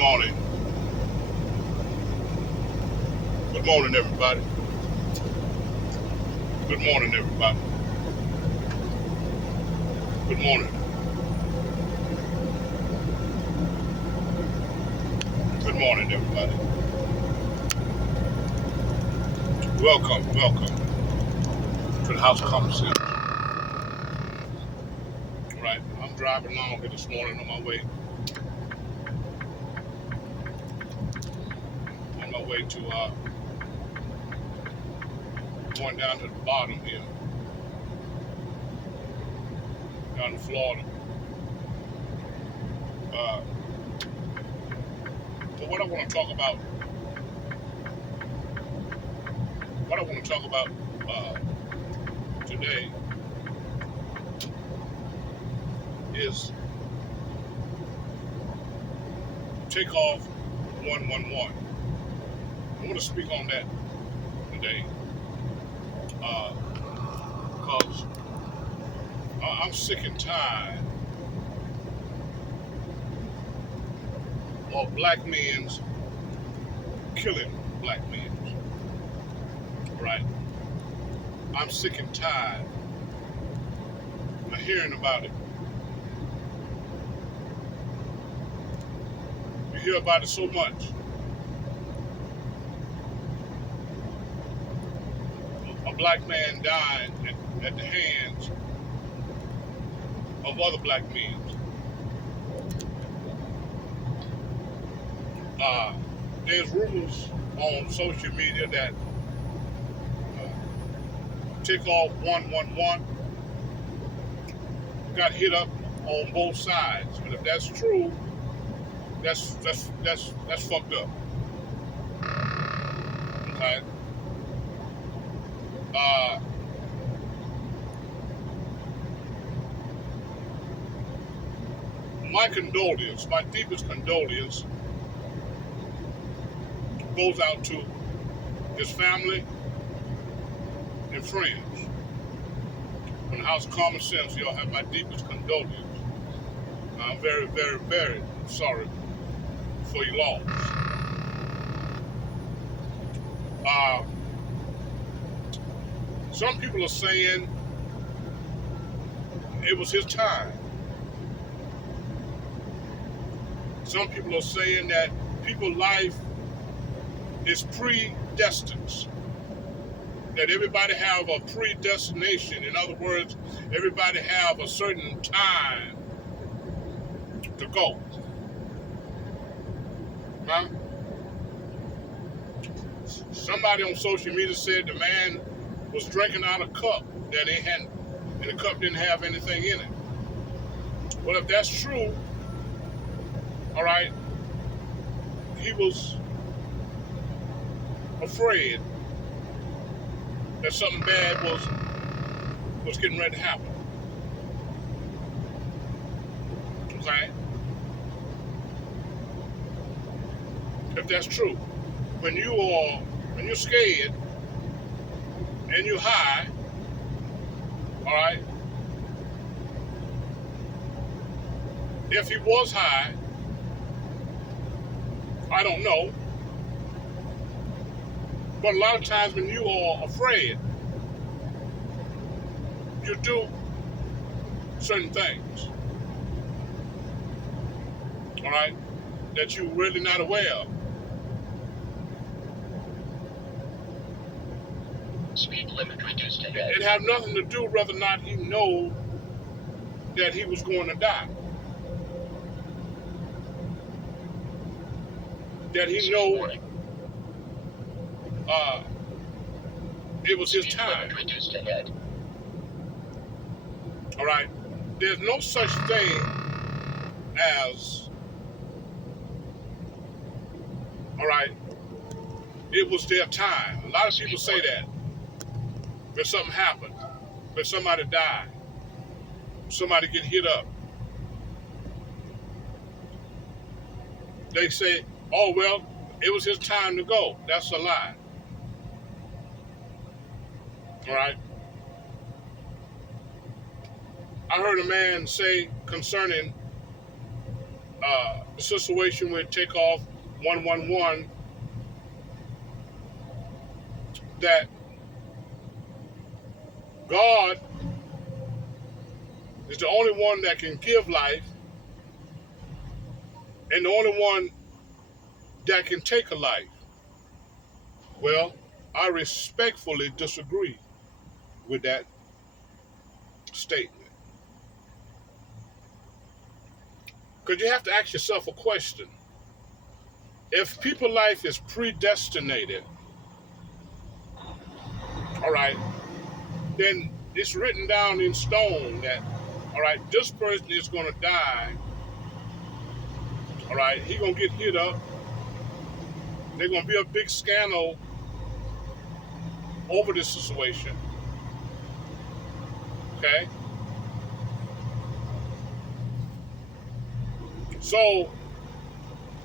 morning. Good morning, everybody. Good morning, everybody. Good morning. Good morning, everybody. Welcome to the House of Conversation. All right, I'm driving along here this morning on my way to going down to the bottom here, down to Florida. But what I want to talk about today is TakeOff 111. I want to speak on that today because I'm sick and tired of black men's killing black men. Right? I'm sick and tired of hearing about it. You hear about it so much. A black man died at the hands of other black men. There's rumors on social media that TakeOff 111 got hit up on both sides. And if that's true, that's fucked up. Okay. My condolences, my deepest condolences goes out to his family and friends. From the House of Common Sense, y'all have my deepest condolences. I'm very, very, very sorry for your loss. Some people are saying it was his time. Some people are saying that people's life is predestined. That everybody have a predestination. In other words, everybody have a certain time to go. Huh? Somebody on social media said the man was drinking out of a cup that they had, and the cup didn't have anything in it. Well, if that's true, all right, he was afraid that something bad was getting ready to happen. Okay? If that's true, when you're scared and you're high, all right, if he was high, I don't know. But a lot of times when you are afraid, you do certain things, all right, that you're really not aware of. Speed limit reduced ahead. It had nothing to do whether or not he know that he was going to die. That he know it was his time. Reduced ahead. All right. There's no such thing as, all right, it was their time. A lot of people say that. When something happened, when somebody died, somebody get hit up, they say, oh, well, it was his time to go. That's a lie. All right. I heard a man say concerning the situation with TakeOff 111 that God is the only one that can give life and the only one that can take a life. Well, I respectfully disagree with that statement. Because you have to ask yourself a question. If people's life is predestinated, all right, then it's written down in stone that, all right, this person is going to die, all right, he's going to get hit up, there's going to be a big scandal over this situation, okay? So,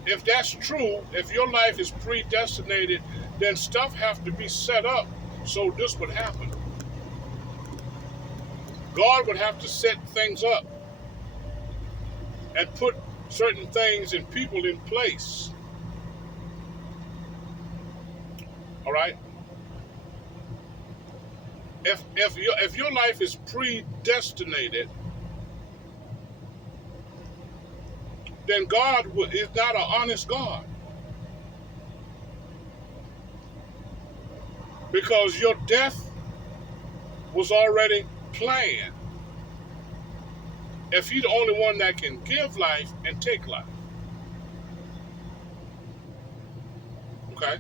if that's true, if your life is predestinated, then stuff have to be set up so this would happen. God would have to set things up and put certain things and people in place. All right? If your life is predestinated, then God is not an honest God. Because your death was already planned. If he's the only one that can give life and take life. Okay?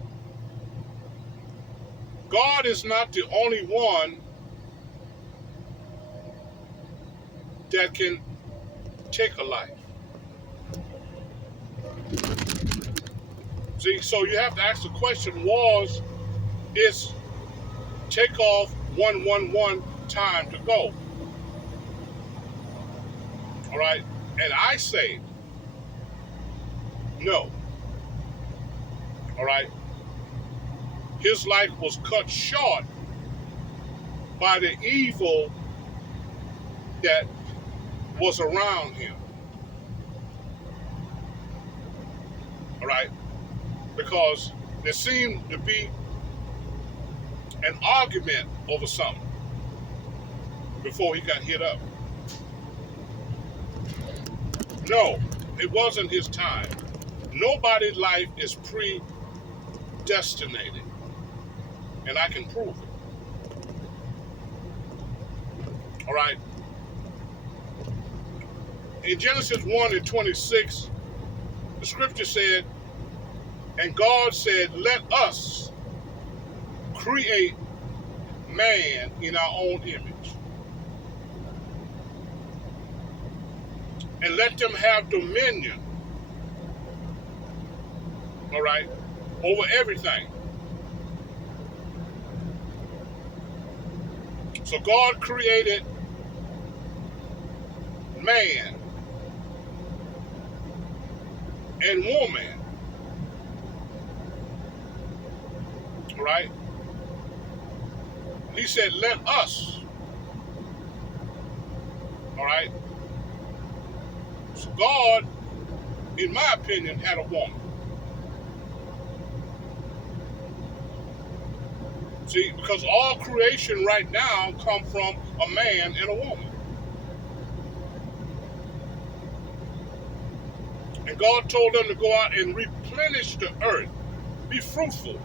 God is not the only one that can take a life. See, so you have to ask the question, is TakeOff 111 time to go? All right? And I say, no. All right? His life was cut short by the evil that was around him. All right? Because there seemed to be an argument over something before he got hit up. No, it wasn't his time. Nobody's life is predestinated. And I can prove it. All right? In Genesis 1:26, the scripture said, and God said, let us create man in our own image. And let them have dominion, all right, over everything. So God created man and woman, all right? He said, let us, all right? So God, in my opinion, had a woman. See, because all creation right now come from a man and a woman. And God told them to go out and replenish the earth. Be fruitful.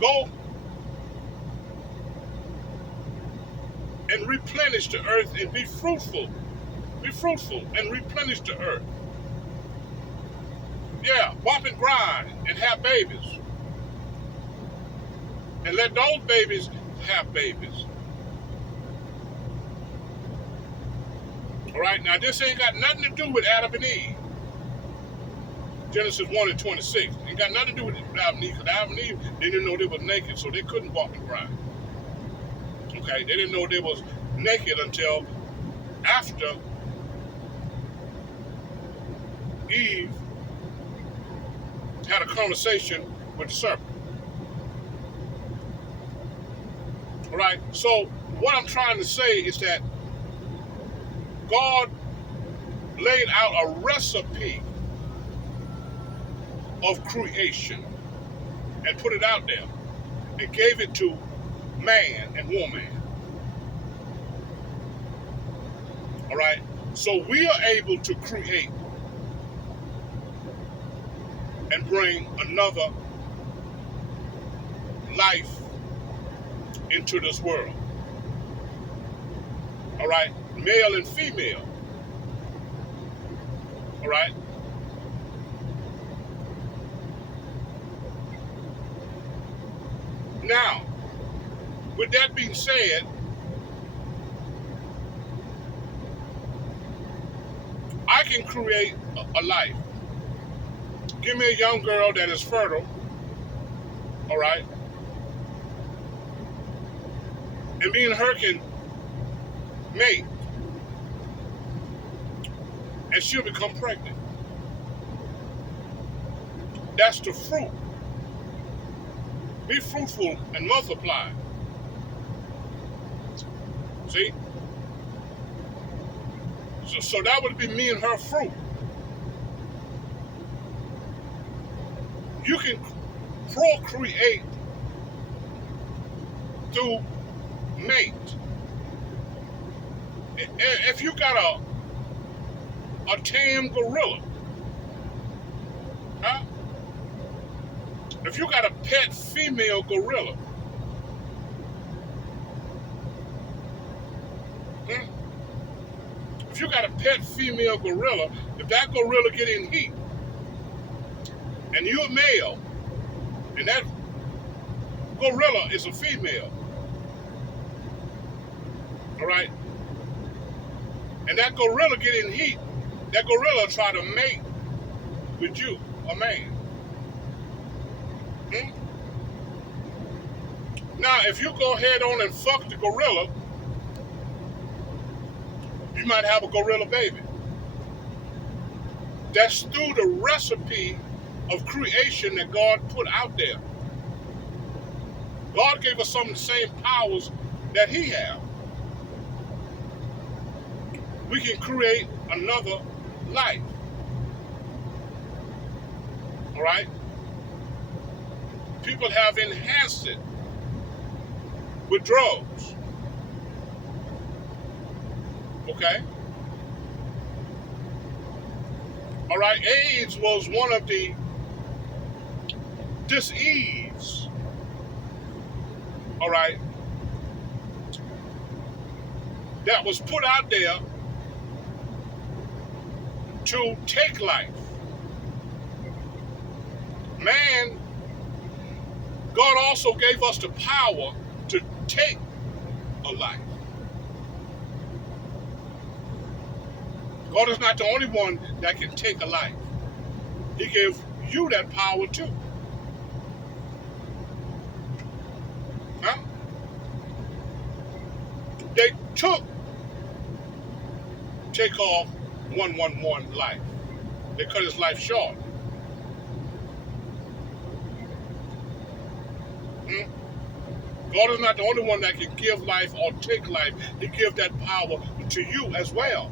Go and replenish the earth and be fruitful. Be fruitful and replenish the earth. Yeah, bump and grind and have babies. And let those babies have babies. All right, now this ain't got nothing to do with Adam and Eve. Genesis 1:26. Ain't got nothing to do with Adam and Eve, because Adam and Eve, they didn't know they were naked, so they couldn't bump and grind. Okay, they didn't know they was naked until after Eve had a conversation with the serpent. All right, so what I'm trying to say is that God laid out a recipe of creation and put it out there and gave it to man and woman. All right? So we are able to create and bring another life into this world. All right? Male and female. All right? Now, with that being said, I can create a life. Give me a young girl that is fertile, all right? And me and her can mate. And she'll become pregnant. That's the fruit. Be fruitful and multiply. See? So that would be me and her fruit. You can procreate through mate. If you got a tame gorilla, huh? If you got a pet female gorilla, if you got a pet female gorilla, if that gorilla get in heat, and you're a male, and that gorilla is a female, all right? And that gorilla get in heat, that gorilla try to mate with you, a man. Now, if you go ahead on and fuck the gorilla, you might have a gorilla baby. That's through the recipe of creation that God put out there. God gave us some of the same powers that He has. We can create another life. All right? People have enhanced it with drugs. Okay? All right, AIDS was one of the disease. All right? That was put out there to take life. Man, God also gave us the power to take a life. God is not the only one that can take a life. He gave you that power too. Huh? They took TakeOff 111 life. They cut his life short. God is not the only one that can give life or take life. He gives that power to you as well.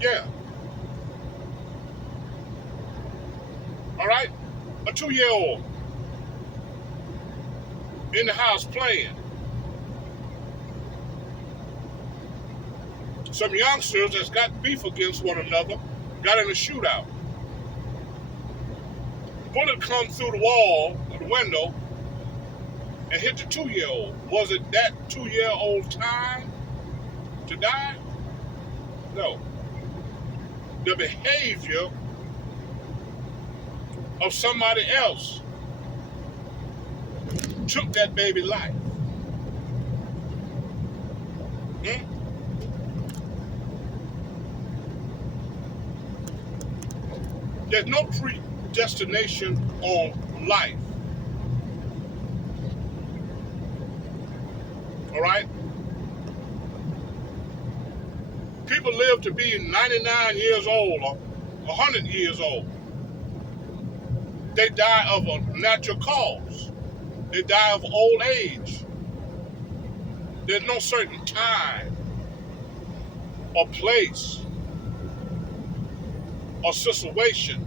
Yeah. All right? A 2-year-old in the house playing. Some youngsters that's got beef against one another got in a shootout. Bullet come through the wall of the window and hit the 2-year-old. Was it that 2-year-old time to die? No. The behavior of somebody else took that baby life. There's no predestination on life. All right? People live to be 99 years old or 100 years old. They die of a natural cause. They die of old age. There's no certain time or place or situation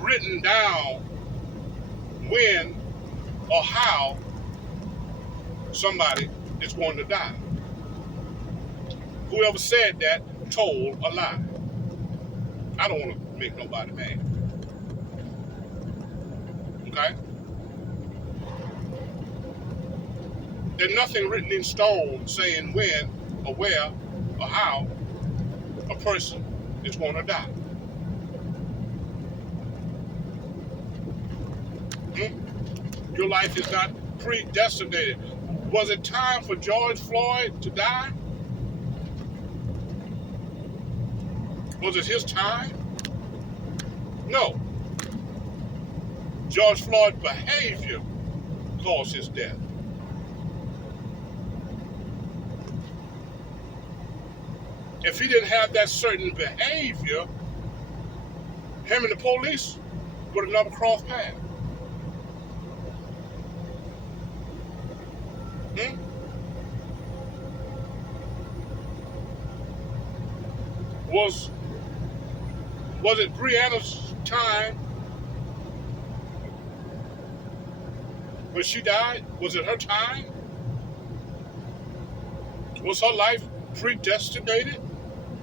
written down when or how somebody is going to die. Whoever said that told a lie. I don't want to make nobody mad. Okay? There's nothing written in stone saying when or where or how a person is going to die. Your life is not predestinated. Was it time for George Floyd to die? Was it his time? No. George Floyd's behavior caused his death. If he didn't have that certain behavior, him and the police would have never crossed paths. Was it Breonna's time when she died? Was it her time? Was her life predestinated?